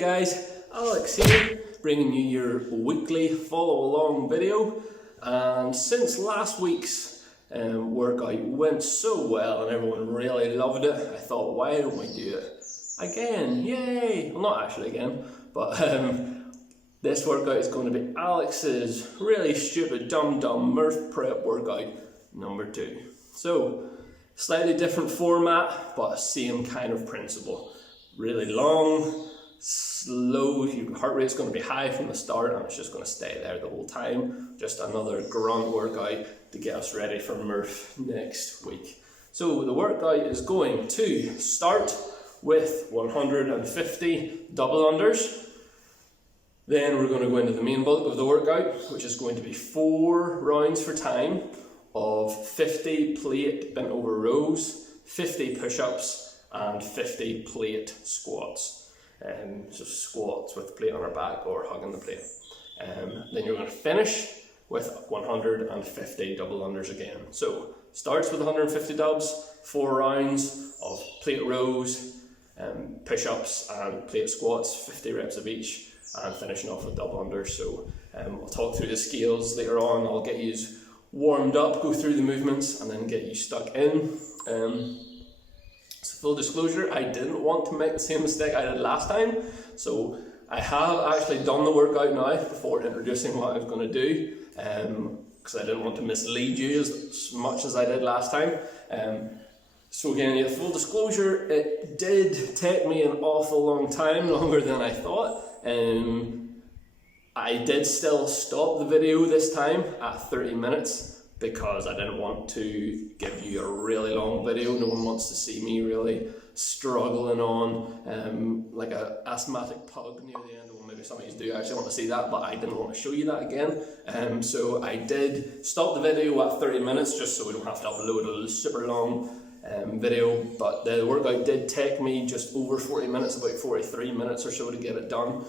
guys, Alex here, bringing you your weekly follow along video. And since last week's workout went so well and everyone really loved it, I thought, why don't we do it again? Yay! Well, not actually again, but this workout is going to be Alex's really stupid dumb Murph prep workout number 2. So, slightly different format, but same kind of principle. Really long, slow, your heart rate's going to be high from the start and it's just going to stay there the whole time. Just another grunt workout to get us ready for Murph next week. So the workout is going to start with 150 double unders. Then we're going to go into the main bulk of the workout, which is going to be 4 rounds for time of 50 plate bent over rows, 50 push-ups and 50 plate squats. So squats with the plate on our back or hugging the plate. Then you're going to finish with 150 double unders again. So starts with 150 dubs, 4 rounds of plate rows, push-ups and plate squats, 50 reps of each, and finishing off with double unders. So I'll talk through the scales later on. I'll get you warmed up, go through the movements, and then get you stuck in. So full disclosure, I didn't want to make the same mistake I did last time, so I have actually done the workout now before introducing what I was going to do, because I didn't want to mislead you as much as I did last time. So again, yeah, full disclosure, it did take me an awful long time, longer than I thought. I did still stop the video this time at 30 minutes because I didn't want to give you a really long video. No one wants to see me really struggling on like an asthmatic pug near the end. Well, maybe some of you do actually want to see that, but I didn't want to show you that again. So I did stop the video at 30 minutes just so we don't have to upload a super long video, but the workout did take me just over 40 minutes, about 43 minutes or so to get it done.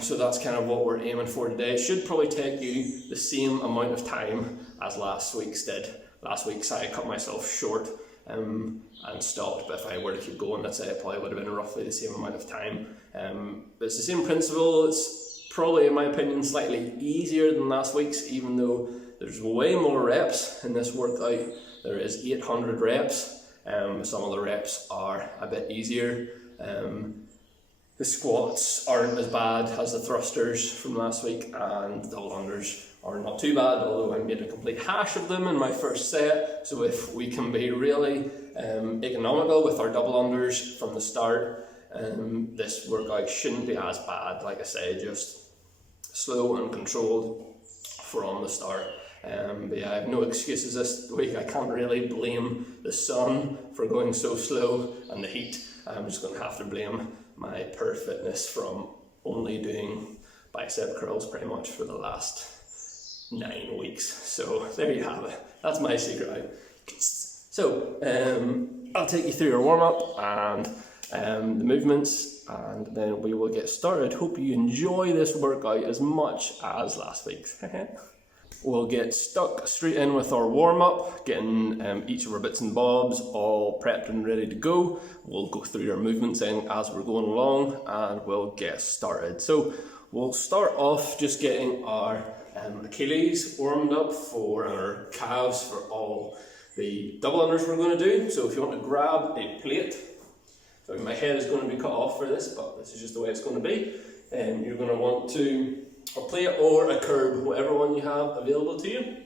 So that's kind of what we're aiming for today. It should probably take you the same amount of time as last week's did. Last week's I cut myself short and stopped, but if I were to keep going, let's say it probably would have been roughly the same amount of time. But it's the same principle. It's probably, in my opinion, slightly easier than last week's, even though there's way more reps in this workout. There is 800 reps. Some of the reps are a bit easier. The squats aren't as bad as the thrusters from last week, and the double unders are not too bad, although I made a complete hash of them in my first set. So if we can be really economical with our double unders from the start, this workout shouldn't be as bad. Like I say, just slow and controlled from the start. But yeah, I have no excuses this week. I can't really blame the sun for going so slow and the heat. I'm just going to have to blame my per fitness from only doing bicep curls pretty much for the last 9 weeks. So there you have it. That's my secret. So I'll take you through our warm up and the movements, and then we will get started. Hope you enjoy this workout as much as last week's. We'll get stuck straight in with our warm-up, getting each of our bits and bobs all prepped and ready to go. We'll go through our movements in as we're going along and we'll get started. So we'll start off just getting our Achilles warmed up for our calves for all the double unders we're going to do. So if you want to grab a plate, so my head is going to be cut off for this, but this is just the way it's going to be. You're going to want to a plate or a curb, whatever one you have available to you.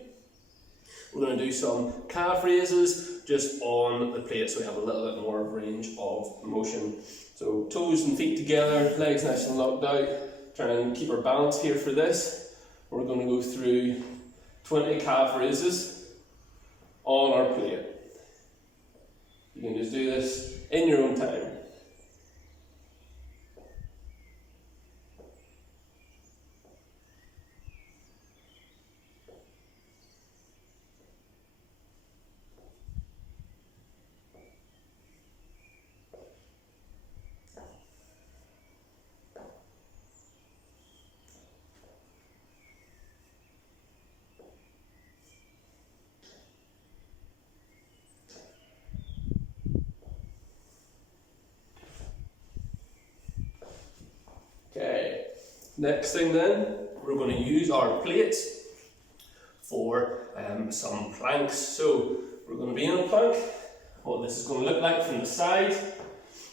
We're going to do some calf raises just on the plate so we have a little bit more range of motion. So toes and feet together, legs nice and locked out. Try and keep our balance here for this. We're going to go through 20 calf raises on our plate. You can just do this in your own time. Next thing then, we're going to use our plates for some planks. So we're going to be in a plank. What this is going to look like from the side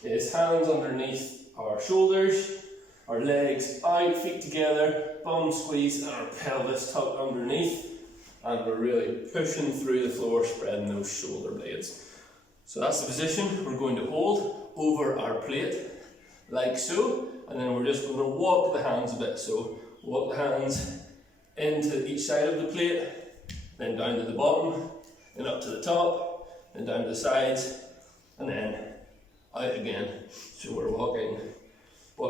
is hands underneath our shoulders, our legs out, feet together, bum squeeze, and our pelvis tucked underneath. And we're really pushing through the floor, spreading those shoulder blades. So that's the position we're going to hold over our plate, like so. And then we're just going to walk the hands a bit. So walk the hands into each side of the plate, then down to the bottom, then up to the top, then down to the sides, and then out again. So we're walking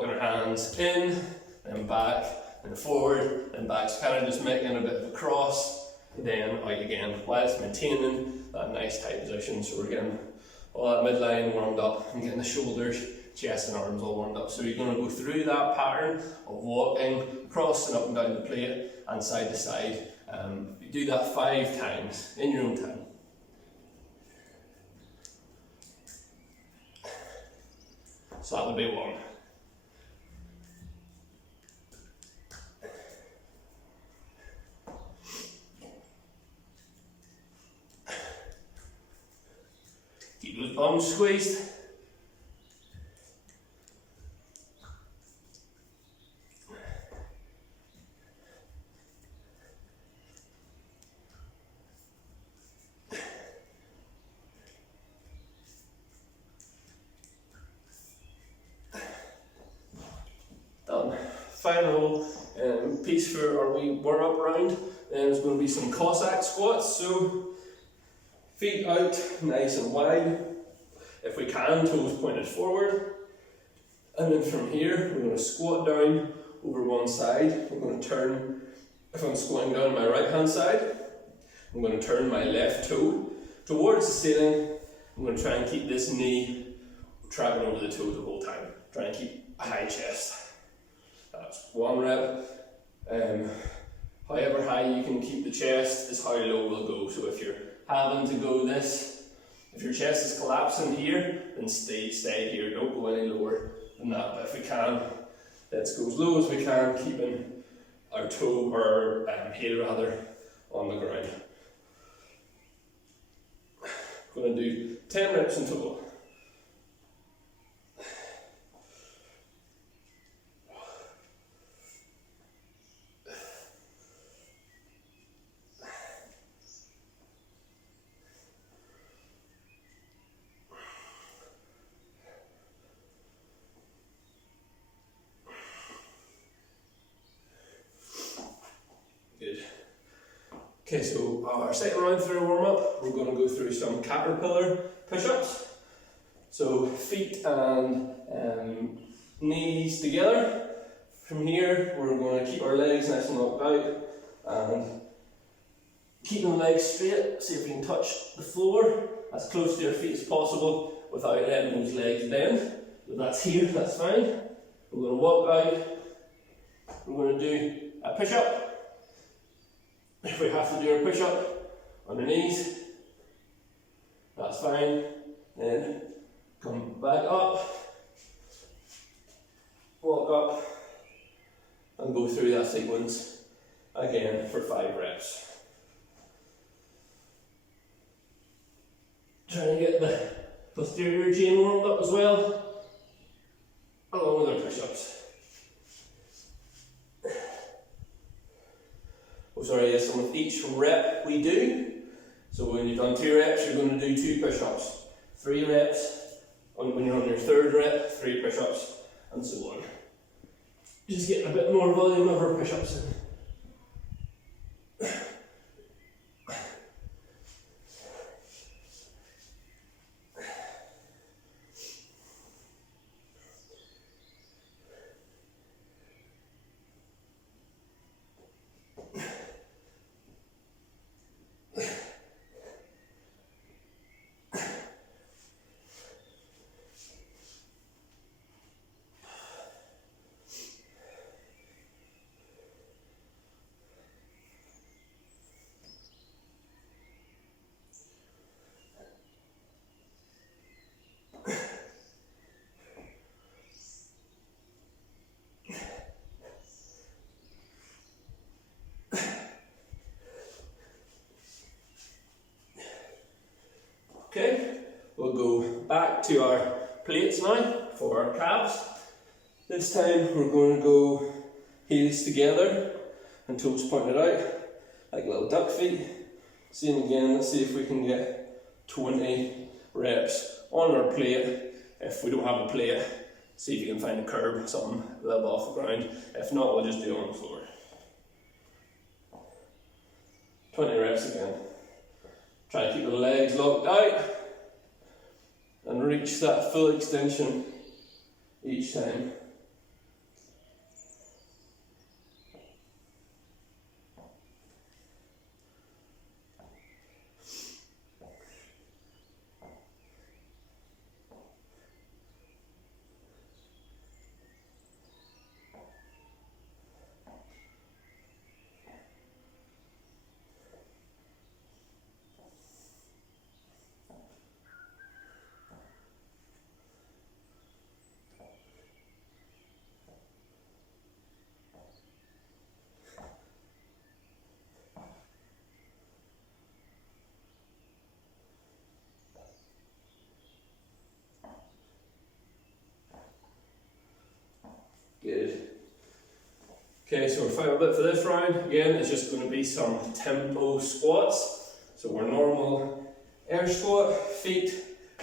our hands in, then back, then forward, then back. So kind of just making a bit of a cross, then out again, whilst maintaining that nice tight position. So we're getting all that midline warmed up and getting the shoulders, chest and arms all warmed up. So you're going to go through that pattern of walking, crossing up and down the plate and side to side. You do that 5 times in your own time. So that would be 1. Keep those bums squeezed. Done. Final piece for our wee warm up round is going to be some Cossack squats. So feet out nice and wide, if we can, toes pointed forward. And then from here, we're going to squat down over one side. I'm going to turn, if I'm squatting down on my right hand side, I'm going to turn my left toe towards the ceiling. I'm going to try and keep this knee trapping over the toe the whole time. Try and keep a high chest. That's 1 rep. However high you can keep the chest is how low we'll go. So if you're having to go this, if your chest is collapsing here, then stay here, don't go any lower than that. But if we can, let's go as low as we can, keeping our toe, or heel rather, on the ground. We're going to do 10 reps in total. Good. Okay, so our second round through a warm up, we're going to go through some caterpillar push-ups. So feet and knees together. From here, we're going to keep our legs nice and locked out and keep the legs straight. See if we can touch the floor as close to your feet as possible without letting those legs bend. If that's here, that's fine. We're going to walk out. We're going to do a push-up. If we have to do a push-up on the knees, that's fine. Then come back up, walk up, and go through that sequence again for 5 reps. Trying to get the posterior chain warmed up as well, along with our push-ups. Oh, sorry, yes, and with each rep we do, so when you've done 2 reps, you're going to do 2 push-ups. 3 reps, when you're on your 3rd rep, 3 push-ups, and so on. Just getting a bit more volume of our push-ups in. Okay, we'll go back to our plates now for our calves. This time we're going to go heels together and toes pointed out, like little duck feet. Same again, let's see if we can get 20 reps on our plate. If we don't have a plate, see if you can find a curb, something a little bit off the ground. If not, we'll just do it on the floor. 20 reps again. Try to keep the legs locked out and reach that full extension each time. Good. Okay, so our final bit for this round, again, is just going to be some tempo squats. So our normal air squat, feet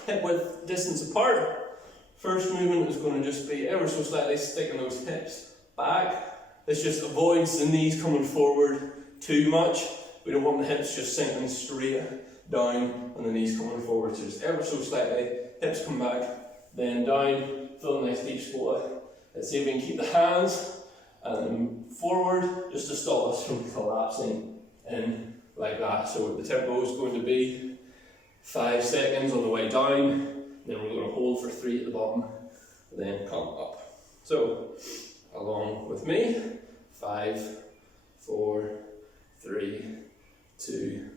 hip width distance apart. First movement is going to just be ever so slightly sticking those hips back. This just avoids the knees coming forward too much. We don't want the hips just sinking straight down and the knees coming forward. So just ever so slightly, hips come back, then down, fill a nice deep squat. Let's see if we can keep the hands forward just to stop us from collapsing in like that. So the tempo is going to be 5 seconds on the way down, then we're going to hold for 3 at the bottom, then come up. So along with me, 5, 4, 3, 2,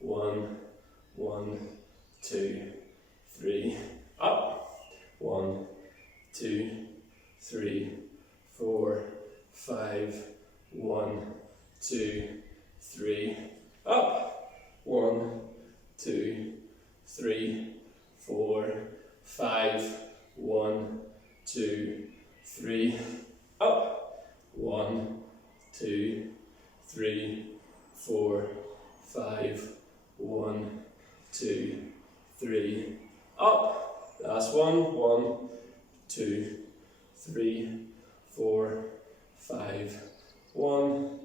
1, 1, 2, 3, up, 1, 2, 3, 4, 5, 1, 2, 3, up, 1, 2, 3, 4, 5, 1, 2, 3, up, 1, 2, 3, 4, 5, 1, 2, 3, up. Last one, 1, 2, 3, 4, 5, 1,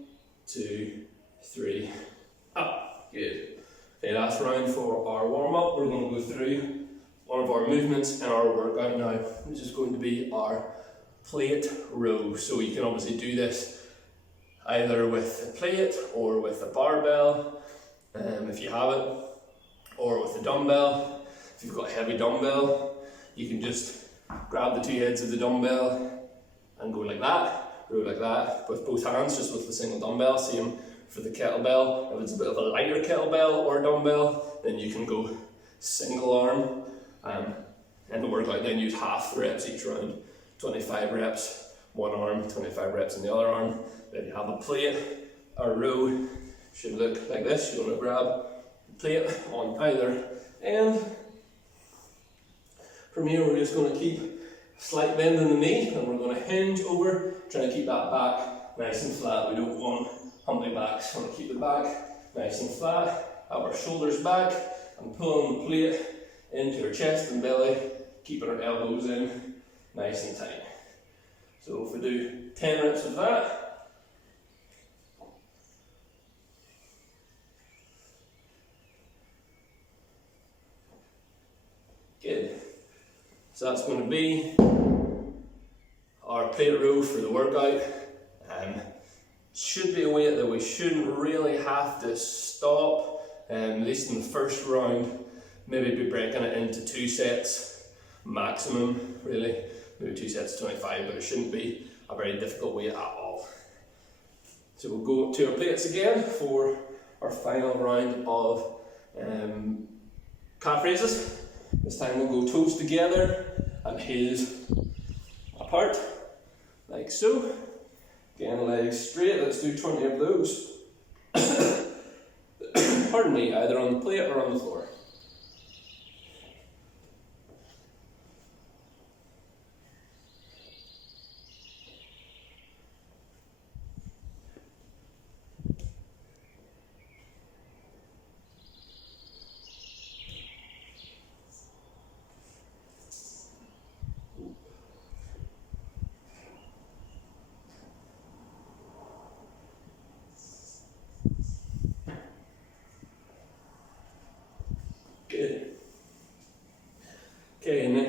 2, 3, up. Good. Okay, last round for our warm up. We're going to go through one of our movements in our workout now, which is going to be our plate row. So you can obviously do this either with a plate or with a barbell, if you have it, or with a dumbbell. If you've got a heavy dumbbell, you can just grab the 2 heads of the dumbbell and go like that, row like that, with both hands, just with the single dumbbell. Same for the kettlebell. If it's a bit of a lighter kettlebell or dumbbell, then you can go single arm in the workout, then use half the reps each round. 25 reps, one arm, 25 reps in the other arm. Then you have a plate. Our row should look like this. You want to grab the plate on either end. From here, we're just going to keep a slight bend in the knee, and we're going to hinge over, trying to keep that back nice and flat. We don't want humpy backs. We want to keep the back nice and flat, have our shoulders back, and pulling the plate into our chest and belly, keeping our elbows in nice and tight. So if we do 10 reps of that, good. So that's going to be our plate row for the workout. Should be a weight that we shouldn't really have to stop, at least in the first round. Maybe be breaking it into 2 sets maximum, really. Maybe 2 sets of 25, but it shouldn't be a very difficult weight at all. So we'll go up to our plates again for our final round of calf raises. This time we'll go toes together and heels apart, like so. Again, legs straight. Let's do 20 of those. Pardon me, either on the plate or on the floor.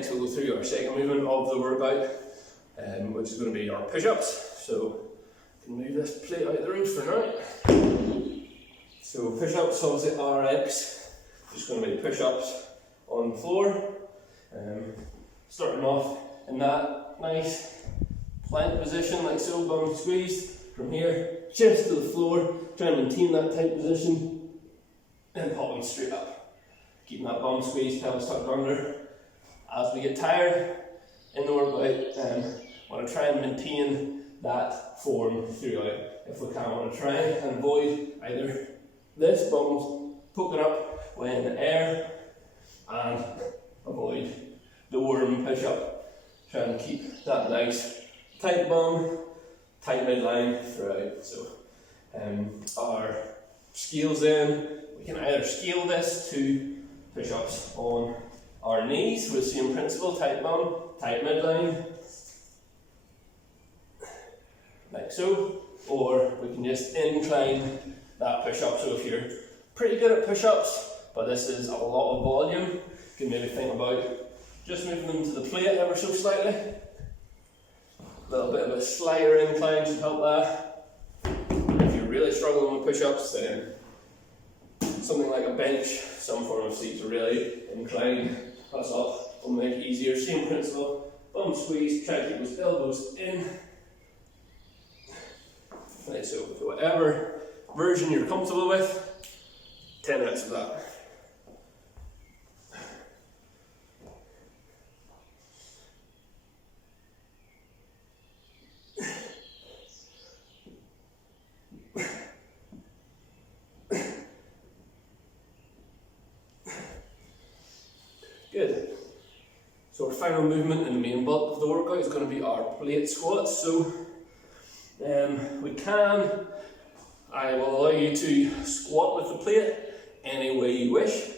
next we'll go through our second movement of the workout, which is going to be our push-ups. So I can move this plate out of the road for now. So push-ups, obviously RX, just going to be push-ups on the floor. Starting off in that nice plank position, like so, bum squeezed. From here, chest to the floor, try and maintain that tight position, and popping straight up. Keeping that bum squeezed, pelvis tucked under. As we get tired in the workout, want to try and maintain that form throughout. If we can, want to try and avoid either this, bum poking up when in the air, and avoid the worm push up. Try and keep that nice tight bum, tight midline throughout. So our scales then, we can either scale this to push-ups on our knees with the same principle, tight bum, tight midline, like so, or we can just incline that push-up. So if you're pretty good at push-ups, but this is a lot of volume, you can maybe think about just moving them to the plate ever so slightly. A little bit of a slighter incline should help that. If you're really struggling with push-ups, then something like a bench, some form of seat to really incline us up will make it easier. Same principle, bum squeeze, try to keep those elbows in. Right, so whatever version you're comfortable with, 10 reps of that. Good. So our final movement in the main bulk of the workout is going to be our plate squats. So I will allow you to squat with the plate any way you wish.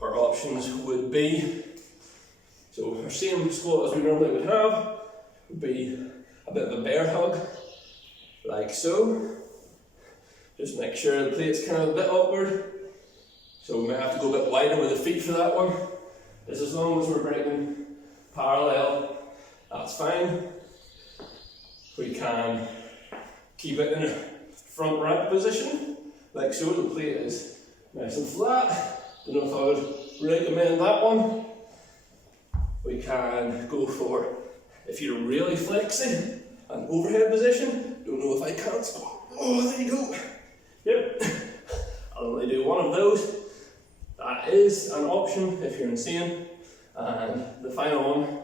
Our options would be, so our same squat as we normally would have, would be a bit of a bear hug, like so. Just make sure the plate's kind of a bit upward. So we might have to go a bit wider with the feet for that one. Just as long as we're breaking parallel, that's fine. We can keep it in a front rack position, like so. The plate is nice and flat. Don't know if I would recommend that one. We can go for, if you're really flexing, an overhead position. Don't know if I can squat. Oh, there you go. Yep. I'll only do one of those. That is an option if you're insane. And the final one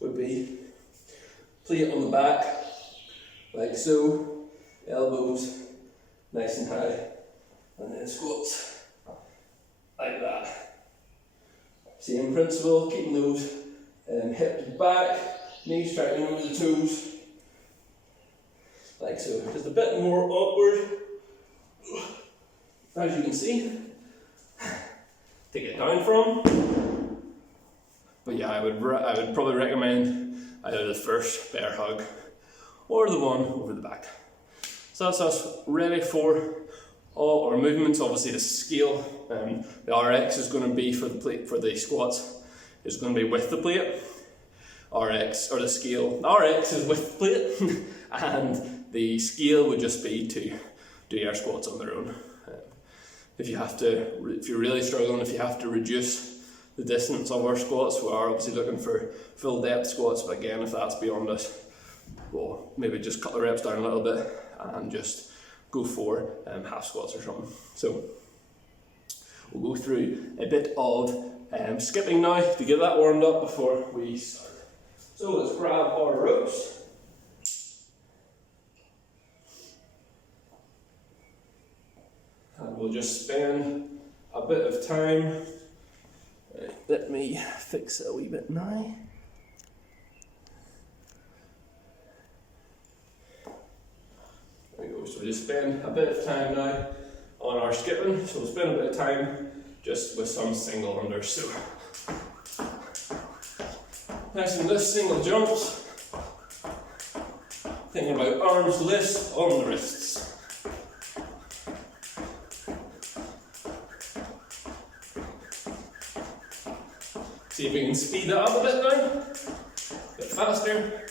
would be plate on the back, like so, elbows nice and high, and then squats like that. Same principle, keeping those hips back, knees striking over the toes, like so. Just a bit more upward, as you can see, to get down from. But yeah, I would probably recommend either the first bear hug or the one over the back. So that's us ready for all our movements. Obviously the scale, the RX is going to be for the plate, for the squats, is going to be with the plate. RX, or the scale, the RX is with the plate, and the scale would just be to do your squats on their own. If you're really struggling, if you have to reduce the distance of our squats, we are obviously looking for full depth squats, but again, if that's beyond us, we'll maybe just cut the reps down a little bit and just go for half squats or something. So we'll go through a bit of skipping now to get that warmed up before we start. So let's grab our ropes. And we'll just spend a bit of time. Right, let me fix it a wee bit now. There we go. So we just spend a bit of time now on our skipping. So we'll spend a bit of time just with some single unders. So nice and lift single jumps. Thinking about arms lifts on the wrists. See if we can speed that up a bit now. A bit faster.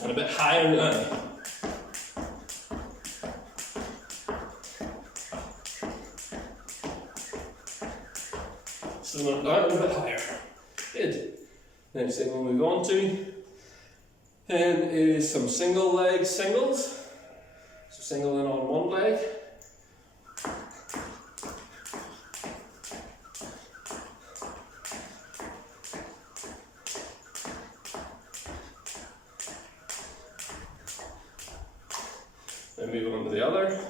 And a bit higher now. Slow it down a bit higher. Good. Next thing we'll move on to then is some single leg singles. So single in on one leg. Then move on to the other.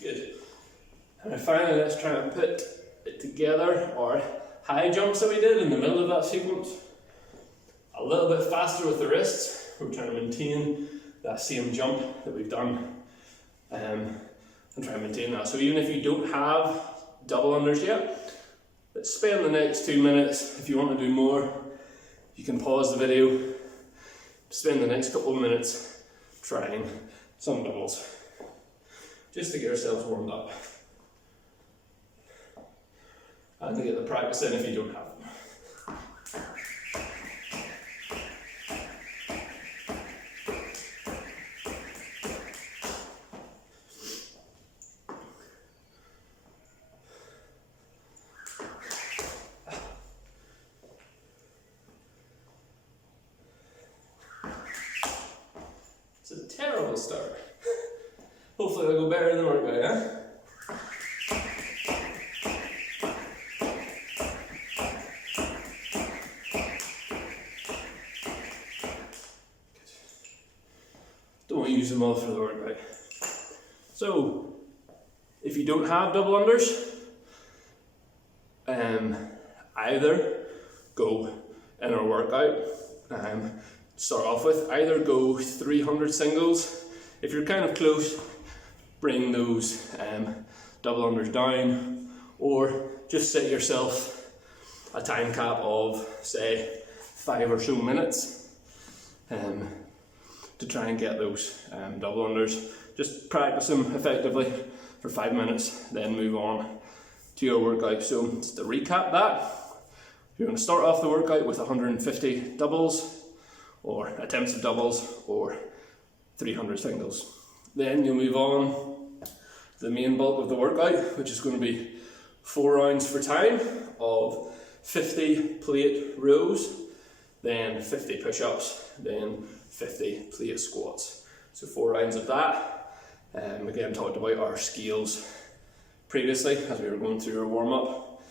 Good. And finally, let's try and put it together, our high jumps that we did in the middle of that sequence. A little bit faster with the wrists. We're trying to maintain that same jump that we've done and try and maintain that. So even if you don't have double unders yet, let's spend the next 2 minutes. If you want to do more, you can pause the video, spend the next couple of minutes trying some doubles, just to get ourselves warmed up and to get the practice in if you don't have them. It's a terrible start. Hopefully it'll go better in the workout, yeah? Don't want to use them all for the workout. So, if you don't have double unders, either go in our workout, start off with, either go 300 singles. If you're kind of close, bring those double unders down, or just set yourself a time cap of, say, 5 or so minutes to try and get those double unders. Just practice them effectively for 5 minutes, then move on to your workout. So just to recap that, you're going to start off the workout with 150 doubles, or attempts of doubles, or 300 singles. Then you'll move on to the main bulk of the workout, which is going to be 4 rounds for time of 50 plate rows, then 50 push-ups, then 50 plate squats. So 4 rounds of that. Again, talked about our scales previously as we were going through our warm-up.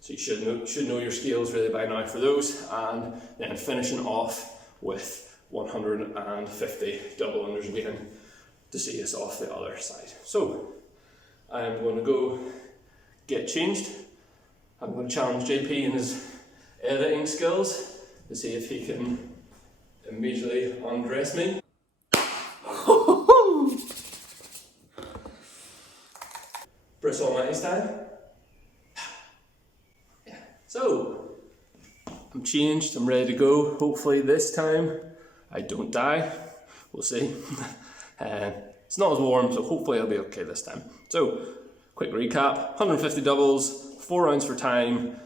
So you should know your scales really by now for those, and then finishing off with 150 double unders again to see us off the other side. So I'm going to go get changed. I'm going to challenge JP in his editing skills to see if he can immediately undress me. Bruce Almighty style. Yeah. So I'm changed, I'm ready to go. Hopefully this time I don't die. We'll see. It's not as warm, so hopefully I'll be okay this time. So, quick recap: 150 doubles, 4 rounds for time,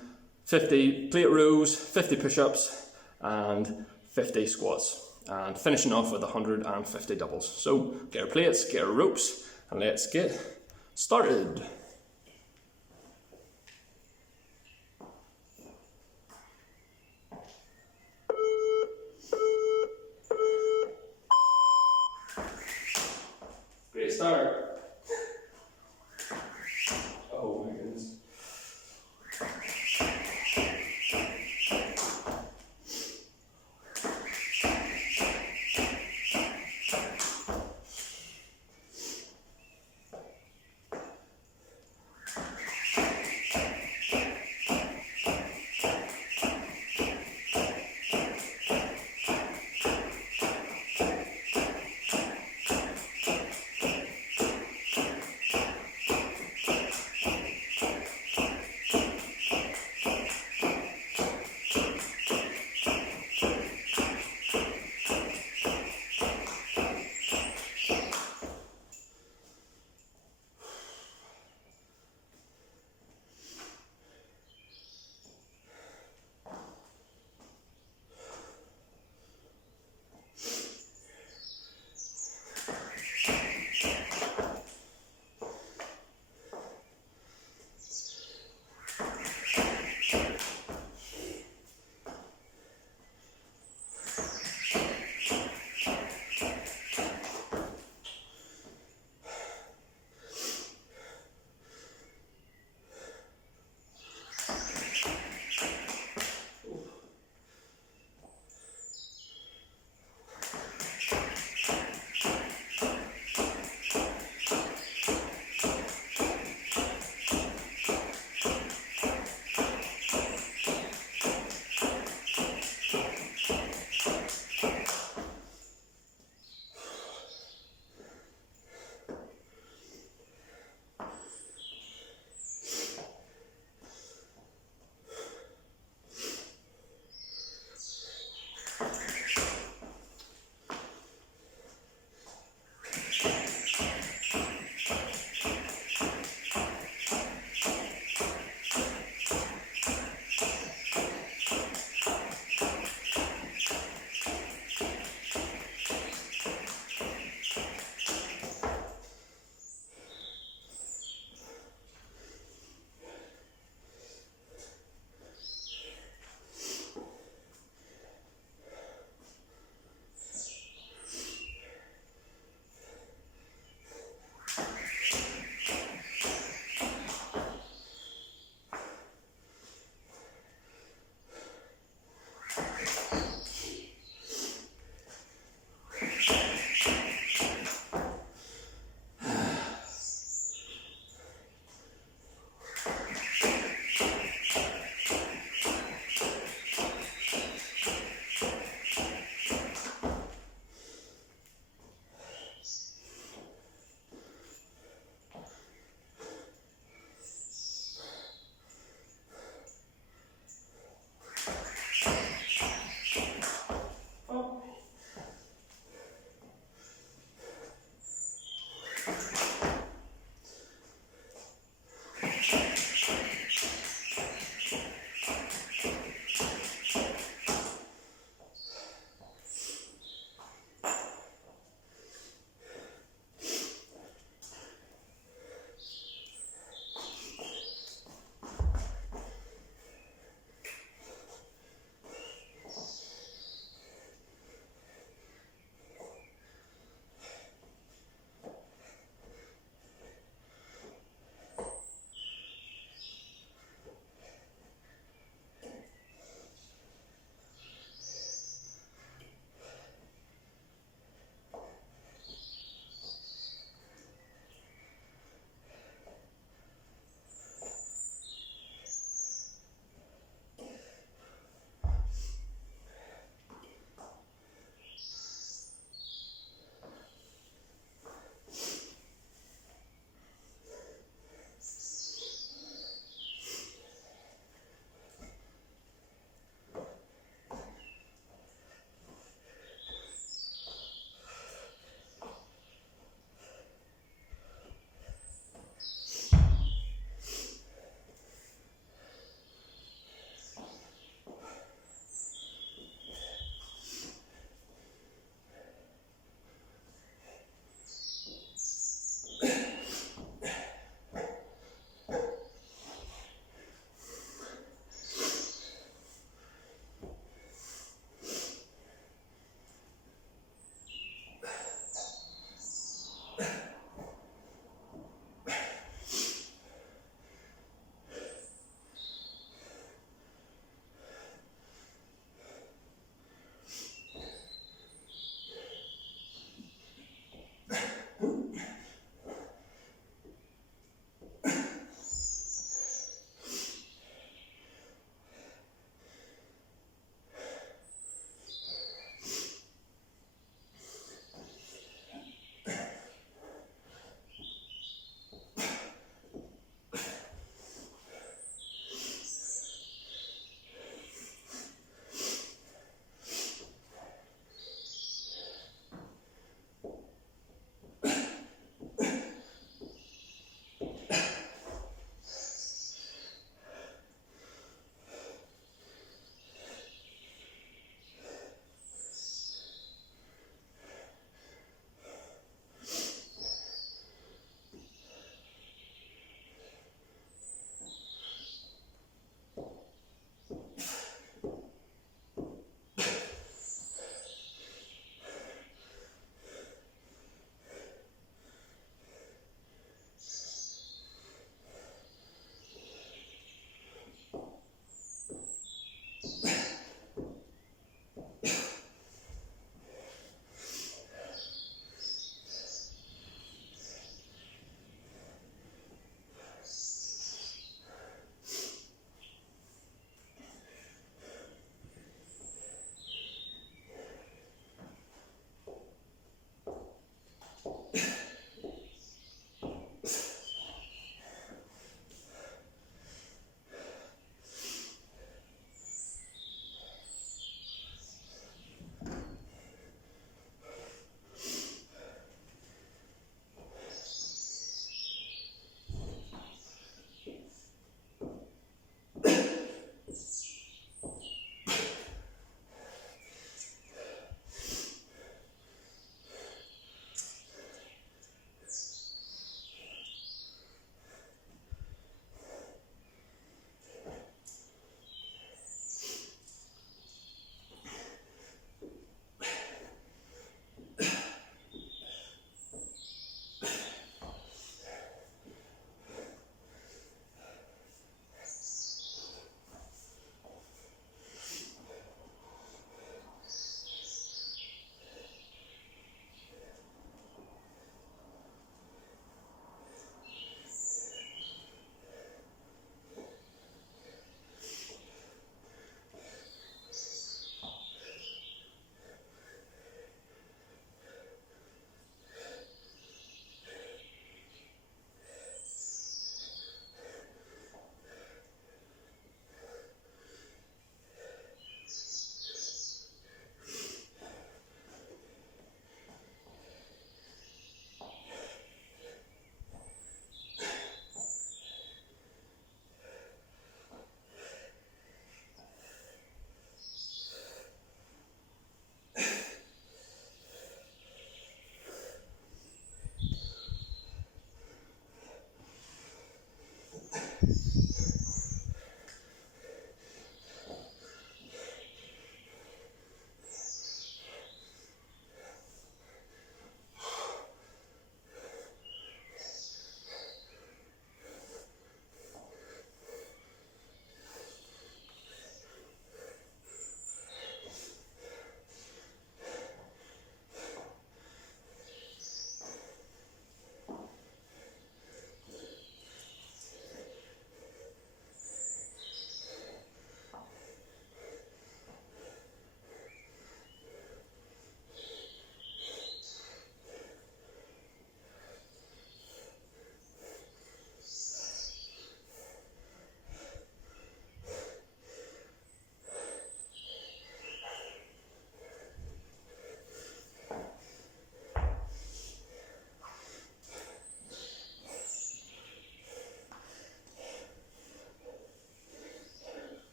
50 plate rows, 50 push-ups, and 50 squats. And finishing off with 150 doubles. So, get our plates, get our ropes, and let's get started. Great start. Oh my goodness.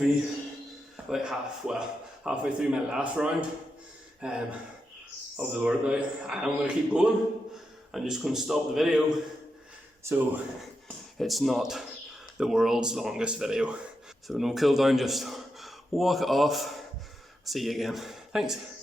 me about halfway through my last round of the workout. I'm going to keep going. I'm just going to stop the video so it's not the world's longest video. So no cool down, just walk it off. See you again. Thanks.